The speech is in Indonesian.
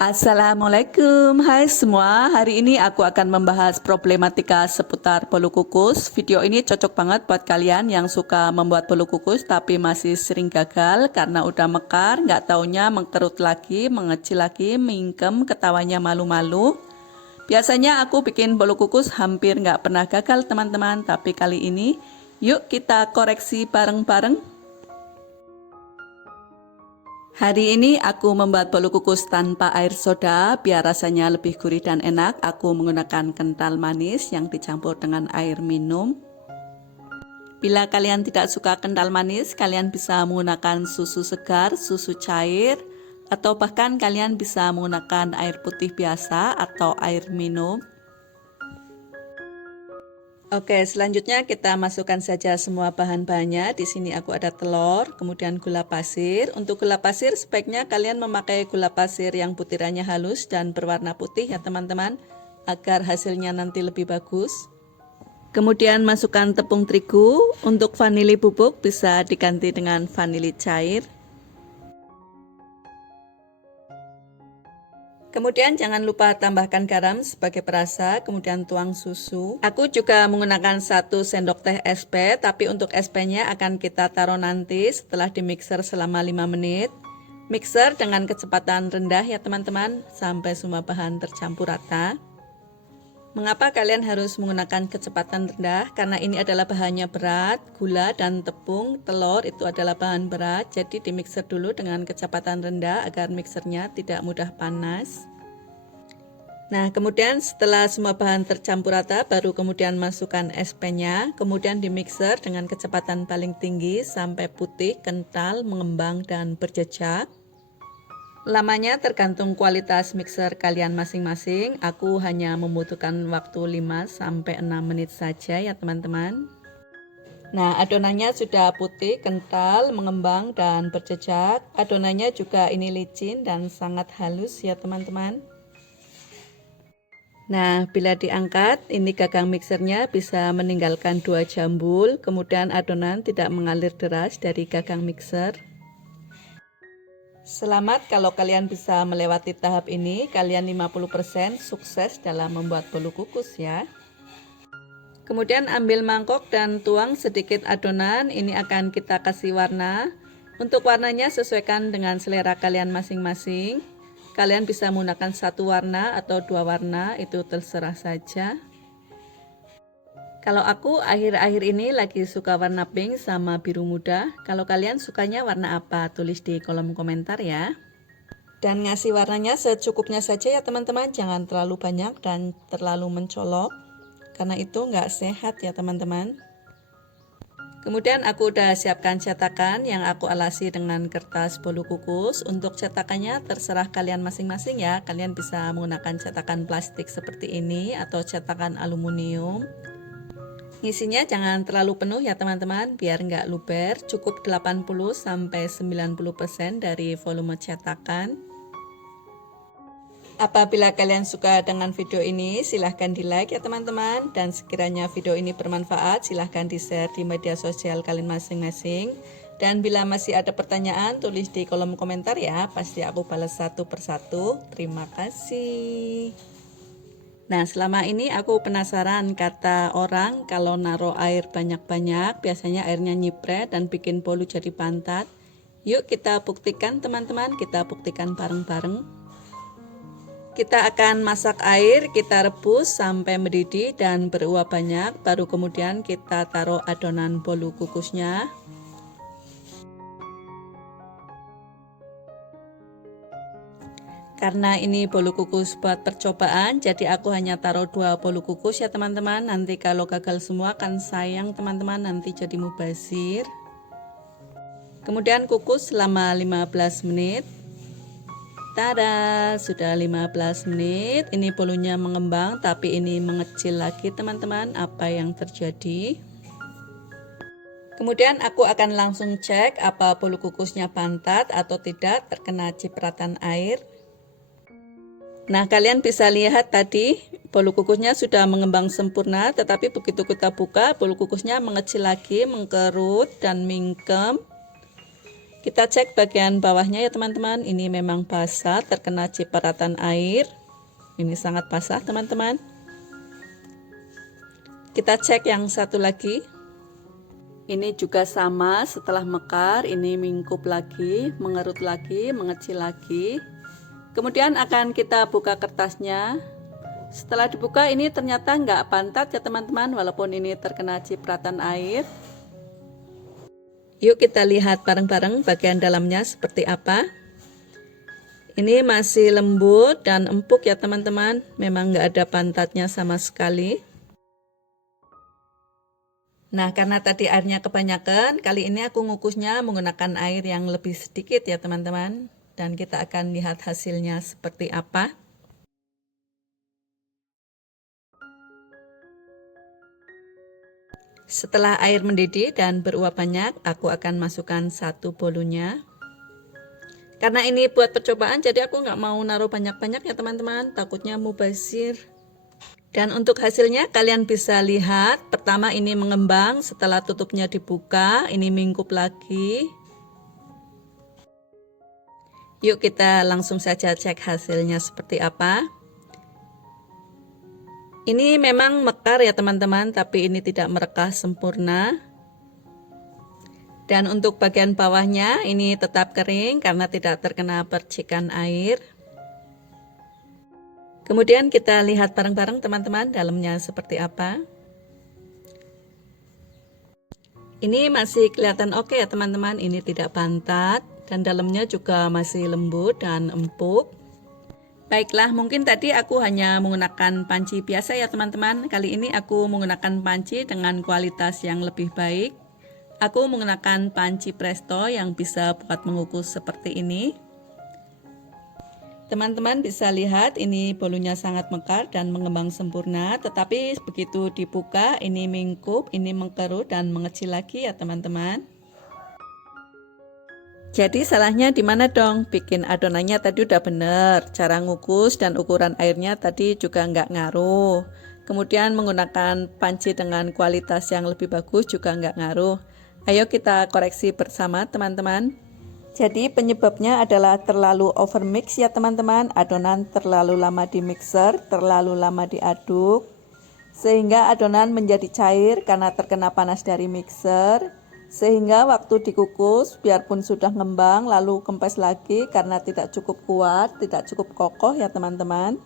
Assalamualaikum, hai semua. Hari ini aku akan membahas problematika seputar bolu kukus. Video ini cocok banget buat kalian yang suka membuat bolu kukus tapi masih sering gagal karena udah mekar, nggak taunya mengkerut lagi, mengecil lagi, mingkem, ketawanya malu-malu. Biasanya aku bikin bolu kukus hampir nggak pernah gagal teman-teman, tapi kali ini yuk kita koreksi bareng-bareng. Hari ini aku membuat bolu kukus tanpa air soda biar rasanya lebih gurih dan enak. Aku menggunakan kental manis yang dicampur dengan air minum. Bila kalian tidak suka kental manis, kalian bisa menggunakan susu segar, susu cair, atau bahkan kalian bisa menggunakan air putih biasa atau air minum. Oke, selanjutnya kita masukkan saja semua bahan-bahannya. Di sini aku ada telur, kemudian gula pasir. Untuk gula pasir sebaiknya kalian memakai gula pasir yang butirannya halus dan berwarna putih ya teman-teman, agar hasilnya nanti lebih bagus. Kemudian masukkan tepung terigu. Untuk vanili bubuk bisa diganti dengan vanili cair. Kemudian jangan lupa tambahkan garam sebagai perasa, kemudian tuang susu. Aku juga menggunakan 1 sendok teh SP, tapi untuk SP-nya akan kita taruh nanti setelah di mixer selama 5 menit. Mixer dengan kecepatan rendah ya teman-teman, sampai semua bahan tercampur rata. Mengapa kalian harus menggunakan kecepatan rendah? Karena ini adalah bahannya berat, gula dan tepung, telur itu adalah bahan berat. Jadi di mixer dulu dengan kecepatan rendah agar mixernya tidak mudah panas. Nah, kemudian setelah semua bahan tercampur rata, baru kemudian masukkan SP-nya. Kemudian di mixer dengan kecepatan paling tinggi sampai putih, kental, mengembang dan berjejak. Lamanya tergantung kualitas mixer kalian masing-masing. Aku hanya membutuhkan waktu 5-6 menit saja ya teman-teman. Nah, adonannya sudah putih, kental, mengembang dan berjejak. Adonannya juga ini licin dan sangat halus ya teman-teman. Nah, bila diangkat, ini gagang mixernya bisa meninggalkan 2 jambul. Kemudian adonan tidak mengalir deras dari gagang mixer. Selamat kalau kalian bisa melewati tahap ini, kalian 50% sukses dalam membuat bolu kukus ya. Kemudian ambil mangkok dan tuang sedikit adonan, ini akan kita kasih warna. Untuk warnanya sesuaikan dengan selera kalian masing-masing. Kalian bisa menggunakan 1 warna atau 2 warna, itu terserah saja. Kalau aku akhir-akhir ini lagi suka warna pink sama biru muda. Kalau kalian sukanya warna apa? Tulis di kolom komentar ya. Dan ngasih warnanya secukupnya saja ya teman-teman. Jangan terlalu banyak dan terlalu mencolok. Karena itu nggak sehat ya teman-teman. Kemudian aku udah siapkan cetakan yang aku alasi dengan kertas bolu kukus. Untuk cetakannya terserah kalian masing-masing ya. Kalian bisa menggunakan cetakan plastik seperti ini atau cetakan aluminium. Isinya jangan terlalu penuh ya teman-teman, biar nggak luber, cukup 80-90% dari volume cetakan. Apabila kalian suka dengan video ini, silahkan di like ya teman-teman. Dan sekiranya video ini bermanfaat, silahkan di share di media sosial kalian masing-masing. Dan bila masih ada pertanyaan, tulis di kolom komentar ya, pasti aku balas satu persatu. Terima kasih. Nah, selama ini aku penasaran, kata orang kalau naruh air banyak-banyak biasanya airnya nyipret dan bikin bolu jadi pantat. Yuk kita buktikan teman-teman, kita buktikan bareng-bareng. Kita akan masak air, kita rebus sampai mendidih dan beruap banyak, baru kemudian kita taruh adonan bolu kukusnya. Karena ini bolu kukus buat percobaan, jadi aku hanya taruh 2 bolu kukus ya teman-teman. Nanti kalau gagal semua kan sayang teman-teman, nanti jadi mubazir. Kemudian kukus selama 15 menit. Tada, sudah 15 menit. Ini bolunya mengembang, tapi ini mengecil lagi teman-teman. Apa yang terjadi? Kemudian aku akan langsung cek apa bolu kukusnya pantat atau tidak terkena cipratan air. Nah, kalian bisa lihat tadi bolu kukusnya sudah mengembang sempurna, tetapi begitu kita buka, bolu kukusnya mengecil lagi, mengkerut dan mingkem. Kita cek bagian bawahnya ya teman-teman. Ini memang basah, terkena cipratan air. Ini sangat basah teman-teman. Kita cek yang satu lagi. Ini juga sama, setelah mekar ini mingkup lagi, mengerut lagi, mengecil lagi. Kemudian akan kita buka kertasnya. Setelah dibuka ini ternyata nggak pantat ya teman-teman, walaupun ini terkena cipratan air. Yuk kita lihat bareng-bareng bagian dalamnya seperti apa. Ini masih lembut dan empuk ya teman-teman, memang nggak ada pantatnya sama sekali. Nah, karena tadi airnya kebanyakan, kali ini aku ngukusnya menggunakan air yang lebih sedikit ya teman-teman. Dan kita akan lihat hasilnya seperti apa. Setelah air mendidih dan beruap banyak, aku akan masukkan satu bolunya. Karena ini buat percobaan, jadi aku nggak mau naruh banyak-banyak ya teman-teman, takutnya mubazir. Dan untuk hasilnya kalian bisa lihat, pertama ini mengembang, setelah tutupnya dibuka, ini mingkup lagi. Yuk kita langsung saja cek hasilnya seperti apa. Ini memang mekar ya teman-teman, tapi ini tidak merekah sempurna. Dan untuk bagian bawahnya ini tetap kering karena tidak terkena percikan air. Kemudian kita lihat bareng-bareng teman-teman dalamnya seperti apa. Ini masih kelihatan oke ya teman-teman, ini tidak pantat dan dalamnya juga masih lembut dan empuk. Baiklah, mungkin tadi aku hanya menggunakan panci biasa ya teman-teman. Kali ini aku menggunakan panci dengan kualitas yang lebih baik. Aku menggunakan panci Presto yang bisa buat mengukus seperti ini. Teman-teman bisa lihat ini bolunya sangat mekar dan mengembang sempurna, tetapi begitu dibuka ini mingkup, ini mengkerut dan mengecil lagi ya teman-teman. Jadi salahnya di mana dong? Bikin adonannya tadi udah bener, cara ngukus dan ukuran airnya tadi juga nggak ngaruh. Kemudian menggunakan panci dengan kualitas yang lebih bagus juga nggak ngaruh. Ayo kita koreksi bersama teman-teman. Jadi penyebabnya adalah terlalu overmix ya teman-teman, adonan terlalu lama di mixer, terlalu lama diaduk, sehingga adonan menjadi cair karena terkena panas dari mixer, sehingga waktu dikukus biarpun sudah ngembang lalu kempes lagi karena tidak cukup kuat, tidak cukup kokoh ya teman-teman.